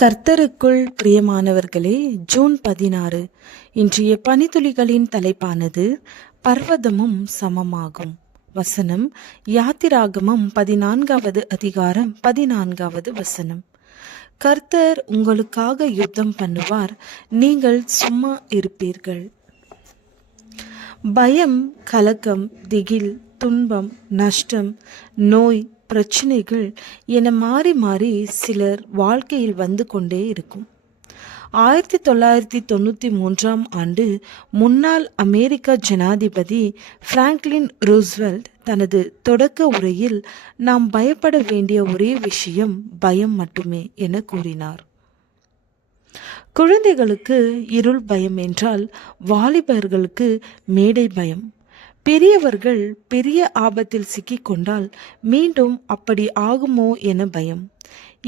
கர்த்தருக்குள் பிரியமானவர்களே, ஜூன் 16 இன்றைய பனித்துளிகளின் தலைப்பானது பர்வதமும் சமமாகும். வசனம் யாத்திராகமம் 14வது அதிகாரம் 14வது வசனம். கர்த்தர் உங்களுக்காக யுத்தம் பண்ணுவார், நீங்கள் சும்மா இருப்பீர்கள். பயம், கலக்கம், திகில், துன்பம், நஷ்டம், நோய், பிரச்சனைகள் என மாறி மாறி சிலர் வாழ்க்கையில் வந்து கொண்டே இருக்கும். 1993ஆம் ஆண்டு முன்னாள் அமெரிக்க ஜனாதிபதி பிராங்க்லின் ரூஸ்வெல்ட் தனது தொடக்க உரையில் நாம் பயப்பட வேண்டிய ஒரே விஷயம் பயம் மட்டுமே என கூறினார். குழந்தைகளுக்கு இருள் பயம் என்றால் வாலிபர்களுக்கு மேடை பயம். பெரியவர்கள் பெரிய ஆபத்தில் சிக்கிக்கொண்டால் மீண்டும் அப்படி ஆகுமோ என பயம்.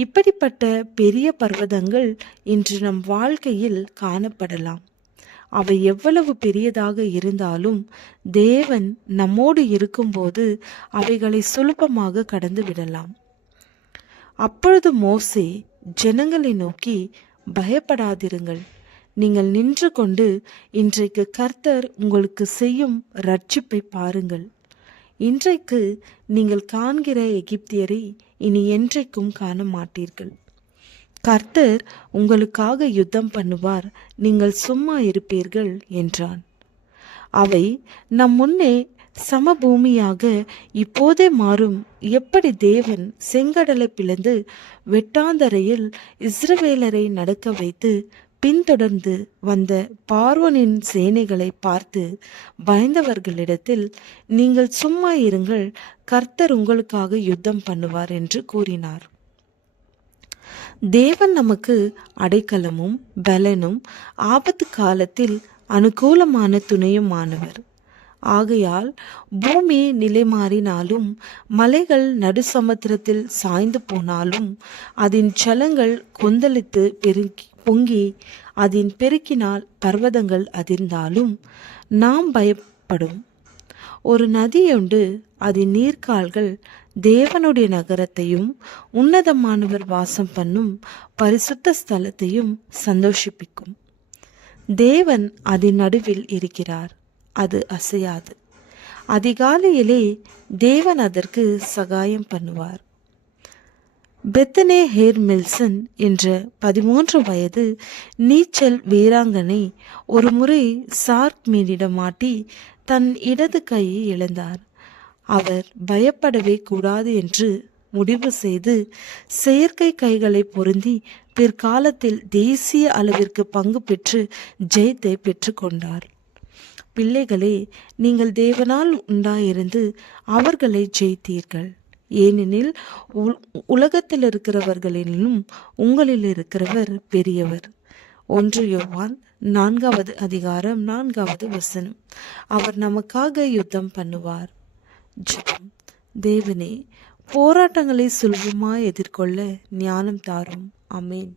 இப்படிப்பட்ட பெரிய பர்வதங்கள் இன்று நம் வாழ்க்கையில் காணப்படலாம். அவை எவ்வளவு பெரியதாக இருந்தாலும் தேவன் நம்மோடு இருக்கும்போது அவைகளை சுலபமாக கடந்து விடலாம். அப்பொழுது மோசே ஜனங்களை நோக்கி, பயப்படாதிருங்கள், நீங்கள் நின்று கொண்டு இன்றைக்கு கர்த்தர் உங்களுக்கு செய்யும் ரட்சிப்பை பாருங்கள். இன்றைக்கு நீங்கள் காண்கிற எகிப்தியரை இனி என்றைக்கும் காண மாட்டீர்கள். கர்த்தர் உங்களுக்காக யுத்தம் பண்ணுவார், நீங்கள் சும்மா இருப்பீர்கள் என்றான். அவை நம் முன்னே சமபூமியாக இப்போதே மாறும். எப்படி தேவன் செங்கடலை பிளந்து வெட்டாந்தரையில் இஸ்ரவேலரை நடக்க வைத்து பின்தொடர்ந்து வந்த பார்வோனின் சேனைகளை பார்த்து பயந்தவர்களிடத்தில், நீங்கள் சும்மா இருங்கள், கர்த்தர் உங்களுக்காக யுத்தம் பண்ணுவார் என்று கூறினார். தேவன் நமக்கு அடைக்கலமும் பலனும் ஆபத்து காலத்தில் அனுகூலமான துணையுமானவர். ஆகையால் பூமி நிலை மாறினாலும் மலைகள் நடுசமுத்திரத்தில் சாய்ந்து போனாலும் அதன் சலங்கள் கொந்தளித்து பொங்கி அதன் பெருக்கினால் பர்வதங்கள் அதிர்ந்தாலும் நாம் பயப்படும் ஒரு நதியுண்டு. அதன் நீர்க்கால்கள் தேவனுடைய நகரத்தையும் உன்னதமானவர் வாசம் பண்ணும் பரிசுத்த ஸ்தலத்தையும் சந்தோஷிப்பிக்கும். தேவன் அதன் நடுவில் இருக்கிறார், அது அசையாது. அதிகாலையிலே தேவன் அதற்கு சகாயம் பண்ணுவார். பெத்தனே ஹேர் மில்சன் என்ற 13 வயது நீச்சல் வீராங்கனை ஒரு முறை சார்க் மீனிடம் மாட்டி தன் இடது கையை இழந்தார். அவர் பயப்படவே கூடாது என்று முடிவு செய்து செயற்கை கைகளை பொருந்தி பிற்காலத்தில் தேசிய அளவிற்கு பங்கு பெற்று ஜெயத்தை பெற்று கொண்டார். பிள்ளைகளே, நீங்கள் தேவனால் உண்டாயிருந்து அவர்களை ஜெயித்தீர்கள். ஏனெனில் உலகத்தில் இருக்கிறவர்களிலும் உங்களில் இருக்கிறவர் பெரியவர். 1 யோவான் 4வது அதிகாரம் 4வது வசனம். அவர் நமக்காக யுத்தம் பண்ணுவார். ஜெபம். தேவனே, போராட்டங்களை சுலபமாய் எதிர்கொள்ள ஞானம் தாரும். ஆமென்.